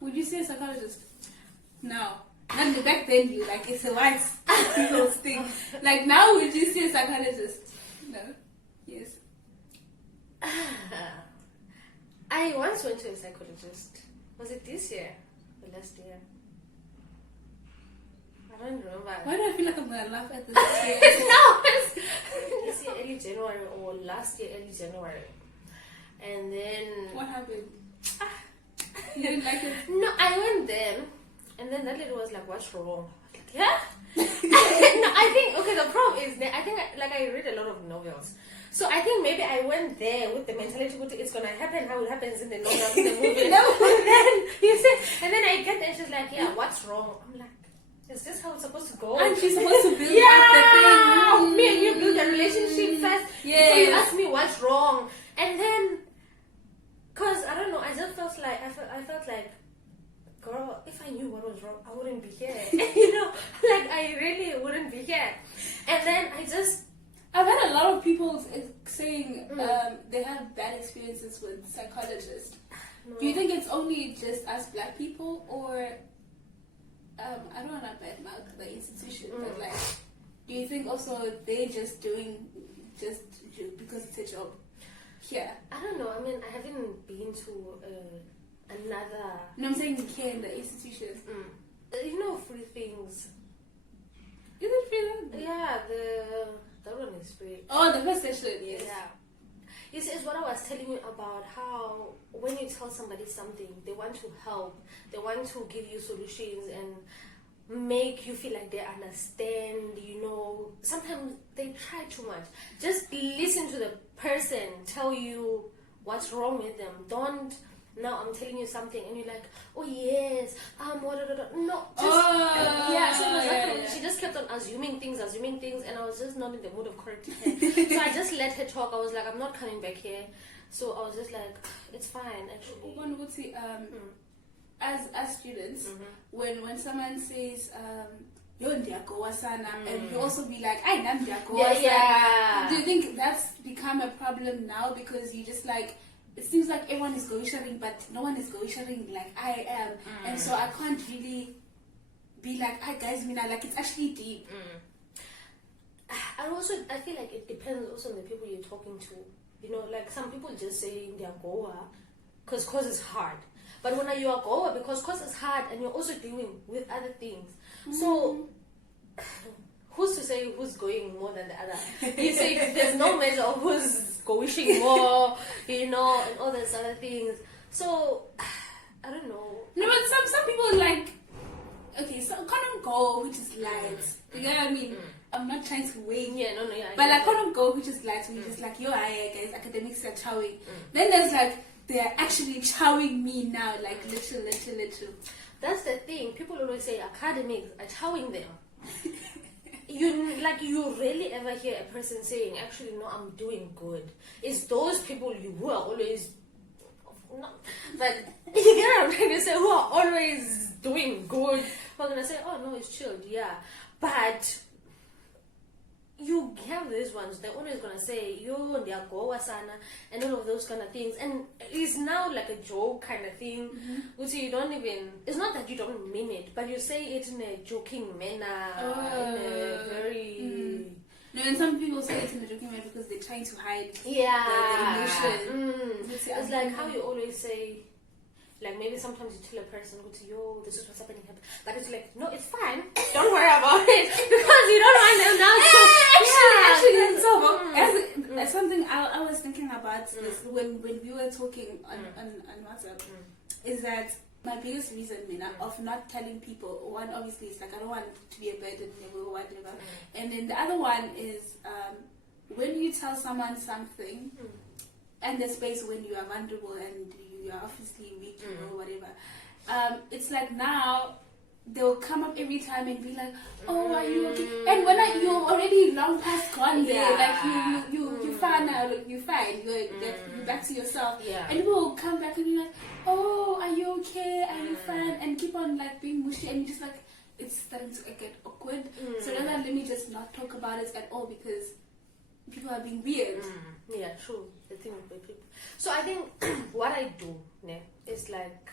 Would you say a psychologist? No. And back then, you like it's a white people's thing. Like now, would you say a psychologist? No. Yes. I once went to a psychologist. Was it this year or last year? I don't remember. Why do I feel like I'm gonna laugh at this? No, it's this year early January or last year early January. And then What happened? You didn't like it? no, I went then, and then that lady was like, "What's wrong?" I was like, yeah. No, I think okay. The problem is that I think I read a lot of novels, so I think maybe I went there with the mentality that it's gonna happen how it happens in the novel, in the movie. No. And then you see, and then I get there, and she's like, "Yeah, what's wrong?" I'm like, "Is this how it's supposed to go?" Aren't you supposed to build yeah, up the thing? me and you build a relationship first. Yes. So you ask me what's wrong, and then, cause I don't know, I just felt like I felt like, girl, if I knew what was wrong, I wouldn't be here. You know, like I really wouldn't be here. And then I've had a lot of people saying they have bad experiences with psychologists. no. Do you think it's only just us black people, or I don't want to badmouth the institution, but like, do you think also they just doing just because it's a job? Yeah. I don't know. I mean, I haven't been to another. No, I'm saying here in the institution. You know, free things. Is it free? Yeah, that one is free. Oh, the first session, yes. Yeah. You see, it's what I was telling you about how when you tell somebody something, they want to help, they want to give you solutions and make you feel like they understand, you know. Sometimes they try too much. Just listen to the person tell you what's wrong with them. Don't, now I'm telling you something and you're like, oh yes, no, just, yeah, so it was like, she just kept on assuming things, and I was just not in the mood of correcting her. So I just let her talk. I was like, I'm not coming back here. So I was just like, it's fine, actually. One would say, as students, when someone says, yo ndiyagowa sana, and you also be like, I am ndiyagowa sana. Yeah. Do you think that's become a problem now because you just like, it seems like everyone is go-sharing, but no one is go-sharing like I am, and so I can't really be like, hi guys, Mina, like it's actually deep. And also, I feel like it depends also on the people you're talking to. You know, like some people just say they're Goa because it's hard. But when you are Goa, because it's hard and you're also dealing with other things. So, who's to say who's going more than the other? You say there's no measure of who's going more, you know, and all those other things. So, I don't know. No, but some people like, okay, so can't go, which is light. You know what I mean? I'm not trying to wing. Yeah, no, yeah. But like can't go, which is light, where you're just like, yo, guys, academics are chowing. Then there's like, they're actually chowing me now, like little. That's the thing. People always say academics are chowing them. You rarely ever hear a person saying, actually, no, I'm doing good. It's those people who are always, but you get what I'm trying to say, who are always doing good. Who are going to say, oh, no, it's chilled, yeah. But you have these ones, they're always going to say, yo, they are goa sana, and all of those kind of things. And it's now like a joke kind of thing, which you don't even, it's not that you don't mean it, but you say it in a joking manner, in a very... No, and some people say it in a joking manner because they're trying to hide the emotion. It's like how you always say, like maybe sometimes you tell a person, yo, this is what's happening, but it's like, no, it's fine, don't worry about it, because you don't want them now. Actually, Nsovo, something I was thinking about this when we were talking on WhatsApp, is that my biggest reason, Mina, of not telling people, one obviously is like I don't want to be a burden, or whatever, and then the other one is when you tell someone something, and the space when you are vulnerable and you are obviously weak or whatever, it's like now they'll come up every time and be like, oh, are you okay? And when you're already long past gone there, like you fine now, you're fine, you're back to yourself, and people will come back and be like, oh, are you okay? Are you fine? And keep on like being mushy, and you just like, it's starting to get awkward. So then let me just not talk about it at all because people are being weird. Yeah, true. The thing with people. So I think what I do is like,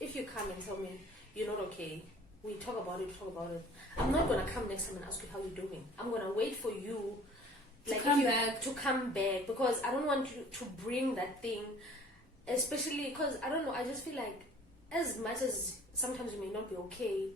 if you come and tell me you're not okay, we talk about it. I'm not gonna come next time and ask you how you're doing. I'm gonna wait for you, like to come back, because I don't want you to bring that thing, especially because I don't know. I just feel like, as much as sometimes you may not be okay,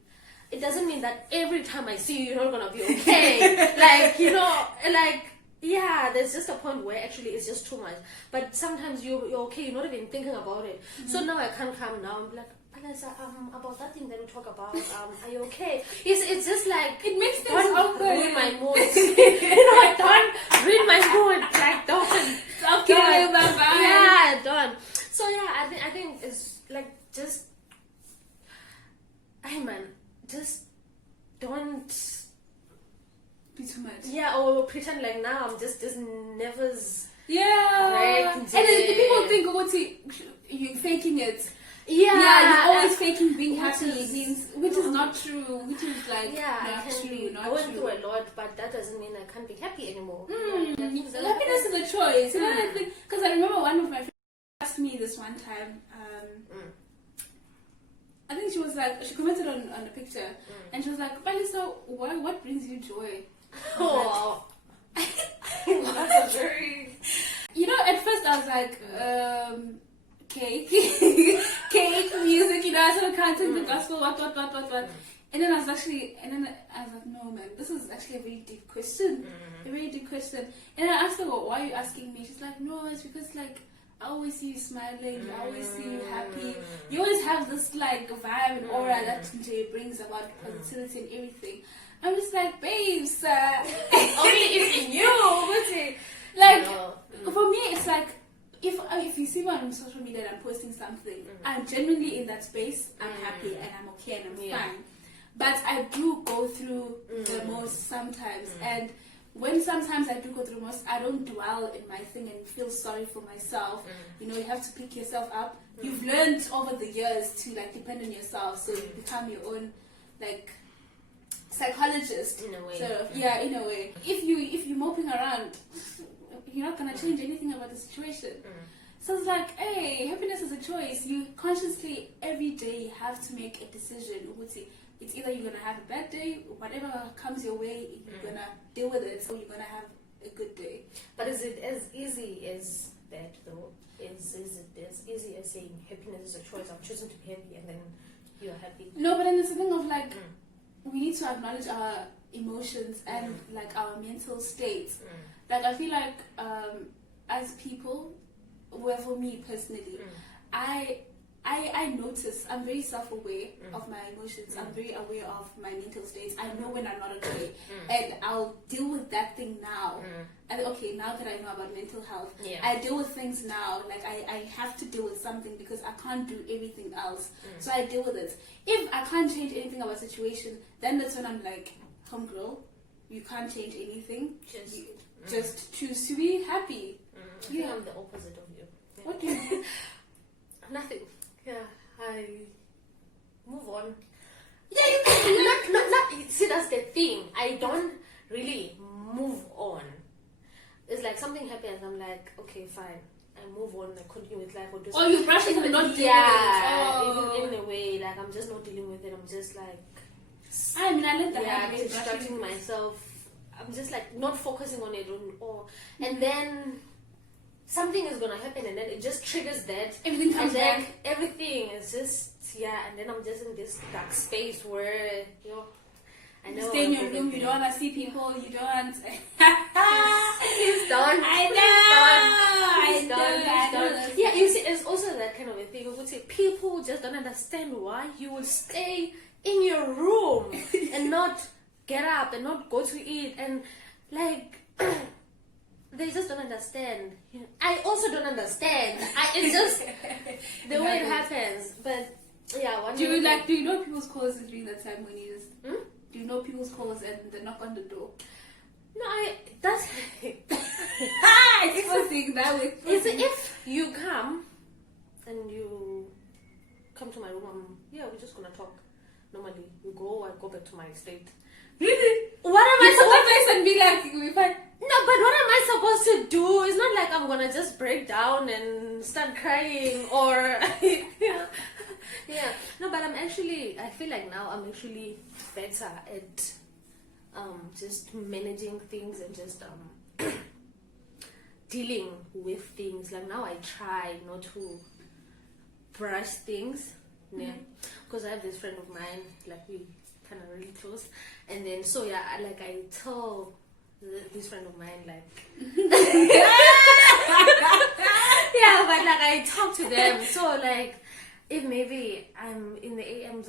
it doesn't mean that every time I see you, you're not gonna be okay. Like, you know, like, yeah, there's just a point where actually it's just too much. But sometimes you're okay, you're not even thinking about it. Mm-hmm. So now I can't come now. I'm like, Vanessa, about that thing that we talk about, are you okay? It's just like, it makes things awkward. Ruin my mood. Don't ruin my mood. Like, don't. Stop killing my vibe. Yeah, don't. So yeah, I think it's like, just, hey man, just don't be too much. Yeah, or pretend like now I'm just never's. Yeah. And then people think, what's you faking it? Yeah, you're always faking being happy, which is not true. Which is like not true. I went through a lot, but that doesn't mean I can't be happy anymore. Happiness is a choice. You know, I think, because I remember one of my friends asked me this one time. I think she was like, she commented on a picture, and she was like, "So what brings you joy?" Oh, that's a very. You know, at first I was like, cake, music. You know, I started counting the gospel, what. And then I was like, no, man, this is actually a very deep question, a very deep question. And I asked her, well, why are you asking me? She's like, no, it's because like, I always see you smiling, I always see you happy. You always have this like vibe and aura that brings about positivity and everything. I'm just like, babes, only it's in you. Like, for me, it's like, if you see me on social media and I'm posting something, I'm genuinely in that space, I'm happy and I'm okay and I'm fine. But I do go through the most sometimes, and when sometimes I do go through most, I don't dwell in my thing and feel sorry for myself. You know, you have to pick yourself up. You've learned over the years to like depend on yourself, so you become your own like psychologist. In a way. So yeah, in a way. If you're moping around, you're not gonna change anything about the situation. So it's like, hey, happiness is a choice. You consciously every day have to make a decision. It's either you're gonna have a bad day, whatever comes your way, you're gonna deal with it, so you're gonna have a good day. But is it as easy as that though? Is it as easy as saying happiness is a choice? I'm choosing to be happy, and then you're happy. No, but then it's a thing of like, we need to acknowledge our emotions and like our mental states. Like I feel like as people, well, for me personally, I notice, I'm very self-aware of my emotions. I'm very aware of my mental states. I know when I'm not okay, and I'll deal with that thing now. And okay, now that I know about mental health, I deal with things now. Like I have to deal with something because I can't do everything else. So I deal with it. If I can't change anything about the situation, then that's when I'm like, homegirl, you can't change anything. Just choose to be happy. I think I'm the opposite of you. Yeah. What do you do? Nothing. Yeah, I move on. Yeah, you not. See, that's the thing. I don't really move on. It's like something happens. I'm like, okay, fine. I move on. I continue with life. Or do something. You brush it and not dealing with it. In a way, like I'm just not dealing with it. I'm just like, I let that distracting myself. I'm just like not focusing on it or and then something is gonna happen, and then it just triggers that. Everything comes back. Everything is just and then I'm just in this dark space where I know. Stay in your room. You don't want to see people. You don't. He's done. I know. Yeah, you see, it's also that kind of a thing. I would say people just don't understand why you will stay in your room and not get up and not go to eat and like. They just don't understand. I also don't understand. It's just the way it happens. But yeah, do you know people's calls during that time when you just? Do you know people's calls and they knock on the door? No, that's. It's a thing that way. It's if you come and you come to my room. We're just gonna talk. Normally, I go back to my state. Really? What am I supposed to be like? No, but what am I supposed to do? It's not like I'm gonna just break down and start crying or Yeah. No, but I feel like now I'm actually better at just managing things and just dealing with things. Like now I try not to brush things. Yeah. Because I have this friend of mine, like we kind of really close. And then, so yeah, like I tell this friend of mine, like, yeah, but like I talk to them. So like, if maybe I'm in the AMs,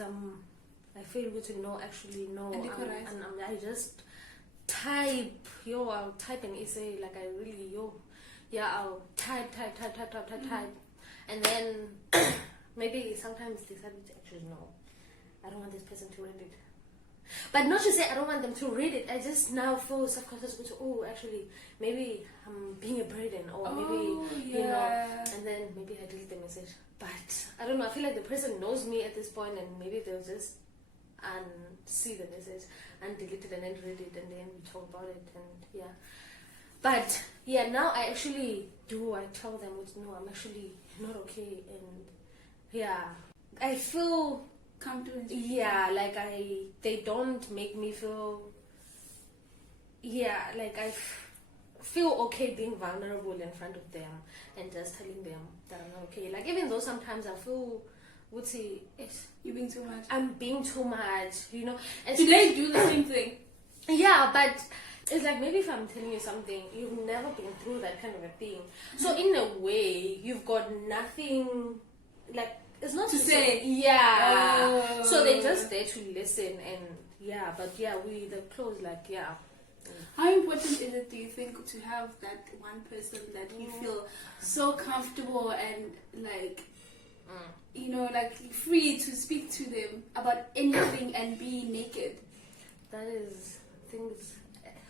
I feel good to know, actually, no, I just type, I'll type an essay, like I really, I'll type, and then maybe sometimes decide to actually, no, I don't want this person to read it. But not to say I don't want them to read it, I just now feel self-conscious, actually, maybe I'm being a burden, or maybe, and then maybe I delete the message. But I don't know, I feel like the person knows me at this point, and maybe they'll just see the message and delete it and then read it and then we talk about it, and yeah. But yeah, now I actually I tell them, no, I'm actually not okay, and yeah, I feel comfortable. Yeah, like they don't make me feel. Yeah, like I feel okay being vulnerable in front of them and just telling them that I'm not okay. Like even though sometimes I feel, you're being too much. I'm being too much, And do they do the same thing? Yeah, but it's like maybe if I'm telling you something, you've never been through that kind of a thing. So in a way, you've got nothing, like, it's not to say. Yeah. So they're just there to listen, and yeah, but yeah, they're close, like, yeah. How important is it, do you think, to have that one person that you feel so comfortable and like, like free to speak to them about anything and be naked? That is things.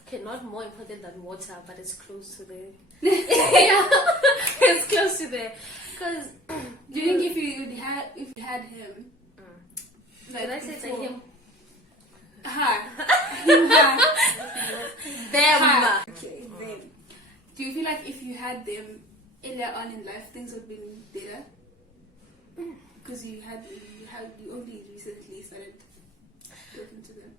Okay, not more important than water, but it's close to there. Yeah, it's close to there. Because do you think if you had him, like, did I say to him? Them. Okay, them. Do you feel like if you had them earlier on in life, things would have been better? Because you only recently started talking to them.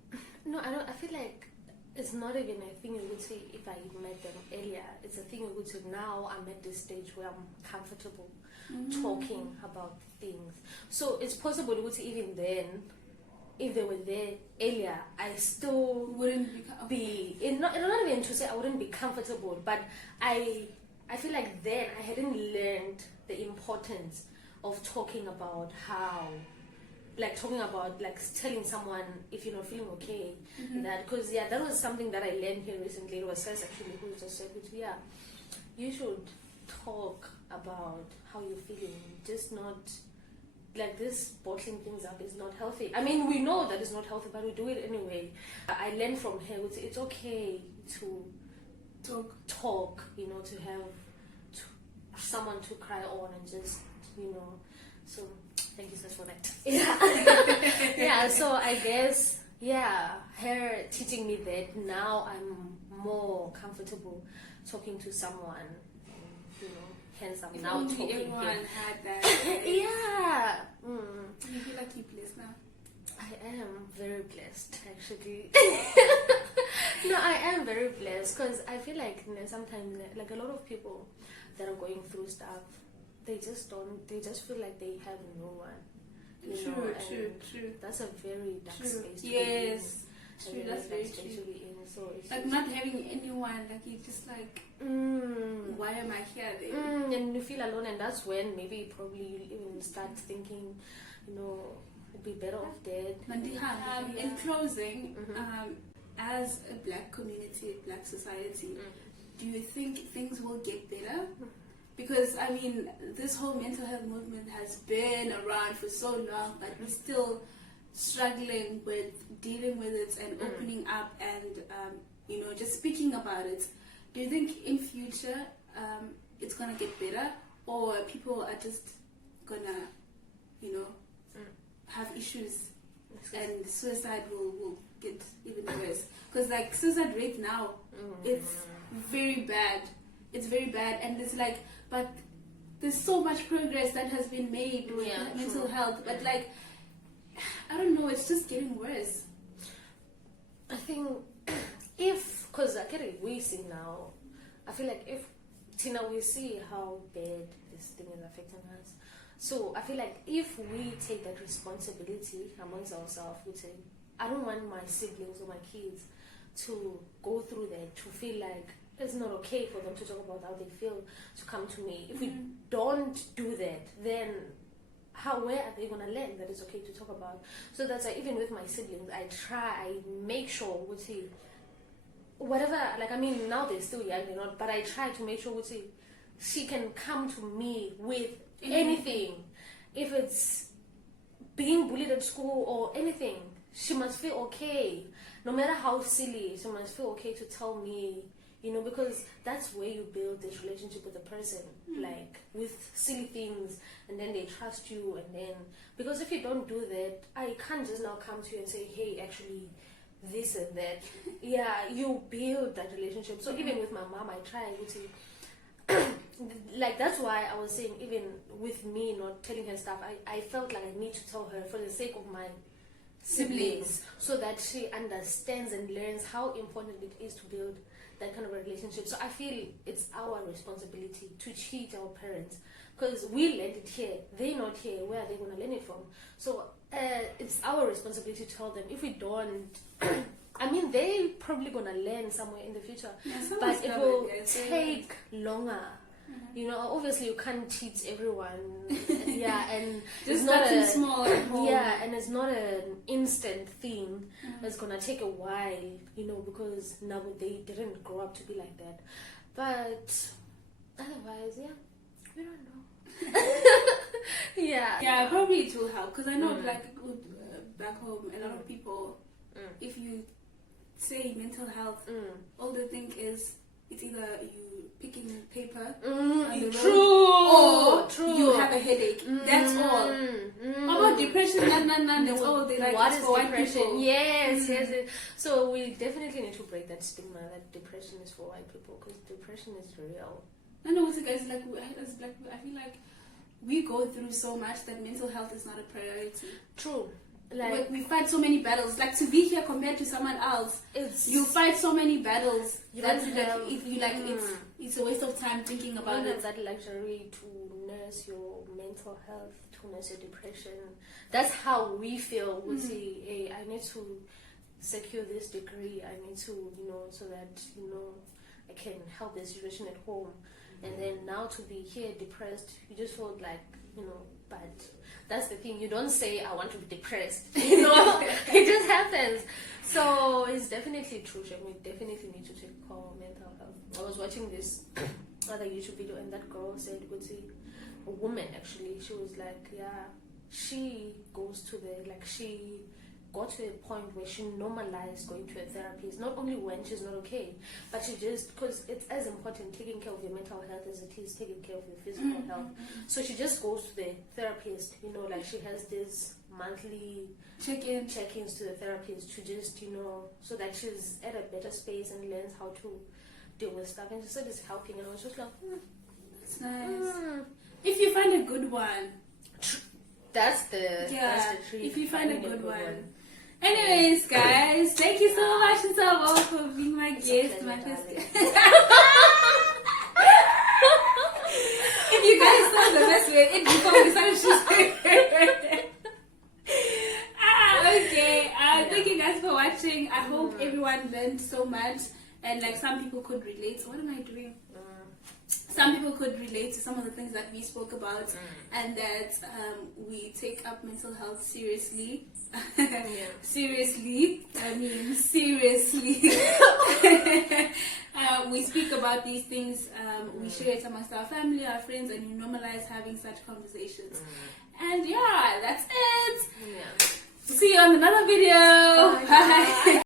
No, I don't. I feel like it's not even a thing you would say if I met them earlier. It's a thing you would say now. I'm at this stage where I'm comfortable talking about things. So it's possible you would say even then, if they were there earlier, I still wouldn't be not even to say I wouldn't be comfortable, but I feel like then I hadn't learned the importance of talking about how, like talking about like telling someone if you're not feeling okay, that, because that was something that I learned here recently. It was Seth actually who just said, you should talk about how you're feeling, just not like this bottling things up is not healthy. I mean, we know that it's not healthy, but we do it anyway. I learned from her, it's okay to talk, to have someone to cry on and just, so thank you so much for that. Yeah. Yeah, so I guess, her teaching me that now I'm more comfortable talking to someone, hence I'm now talking. Everyone had that. Yeah. Do you feel like you're blessed now? I am very blessed, actually. No, I am very blessed, because I feel like sometimes, like a lot of people that are going through stuff, they just feel like they have no one. True. That's a very dark space to yes. be in. True, that's very true. So it's like not having anyone, like you just like, why am I here then? And you feel alone, and that's when maybe probably you even start thinking, I'd be better off dead. In closing, as a black community, a black society, do you think things will get better? Because I mean, this whole mental health movement has been around for so long, but we're still struggling with dealing with it and opening up and just speaking about it. Do you think in future it's gonna get better, or people are just gonna have issues and suicide will get even worse? Because like suicide rate now, it's very bad. It's very bad, and it's like, but there's so much progress that has been made with mental health, but like, I don't know, it's just getting worse. I think because we see now, I feel like if Tina, we see how bad this thing is affecting us. So I feel like if we take that responsibility amongst ourselves, we say, I don't want my siblings or my kids to go through that, to feel like it's not okay for them to talk about how they feel, to come to me. If we don't do that, then where are they going to learn that it's okay to talk about? So that's why even with my siblings, I make sure, whatever, like, I mean, now they're still young, but I try to make sure, she can come to me with anything. If it's being bullied at school or anything, she must feel okay. No matter how silly, she must feel okay to tell me, because that's where you build this relationship with a person, like with silly things, and then they trust you, and then, because if you don't do that, I can't just now come to you and say, hey, actually, this and that. Yeah, you build that relationship. So even with my mom, I try to like, that's why I was saying, even with me not telling her stuff, I felt like I need to tell her for the sake of my siblings, so that she understands and learns how important it is to build that kind of a relationship. So I feel it's our responsibility to teach our parents, because we learned it here, they're not here, where are they going to learn it from? So it's our responsibility to tell them. If we don't, I mean, they're probably going to learn somewhere in the future, but it will take longer. Obviously you can't teach everyone. And just it's not small at home. and it's not an instant thing. It's gonna take a while, because now they didn't grow up to be like that. But otherwise, we don't know. Probably it will help, because I know like back home, a lot of people, if you say mental health, all they think is it's either you picking paper on the road, or you have a headache. That's all. About depression, none. That's all they like. What is is for depression? white people. Yes. So we definitely need to break that stigma that depression is for white people, because depression is real. I know, guys, like, as black people, I feel like we go through so much that mental health is not a priority. True. Like, we fight so many battles. Like, to be here compared to someone else, you fight so many battles that if you like, it's a waste of time thinking about it. That luxury to nurse your mental health, to nurse your depression. That's how we feel. We say, hey, I need to secure this degree. I need to, so that I can help the situation at home. And then now to be here depressed, you just feel like, but that's the thing. You don't say, I want to be depressed. It just happens. So it's definitely true. We definitely need to take our mental health. I was watching this other YouTube video, and that girl said, a woman actually, she was like, she goes to she got to a point where she normalized going to a therapist, not only when she's not okay, but she just, because it's as important taking care of your mental health as it is taking care of your physical health. So she just goes to the therapist, like she has this monthly check-ins to the therapist to just, so that she's at a better space and learns how to deal with stuff. And she said it's helping, and I was just like, that's nice. If you find a good one. That's the treat. If you find a good one. Anyways, guys, thank you so much, Nsovo, for being my guest, my first guest. If you guys saw the best way, it before we started okay. Thank you guys for watching. I hope everyone learned so much, and like some people could relate. What am I doing? Some people could relate to some of the things that we spoke about, and that we take up mental health seriously. Seriously. We speak about these things, we share it amongst our family, our friends, and we normalize having such conversations. And that's it. See you on another video. Bye.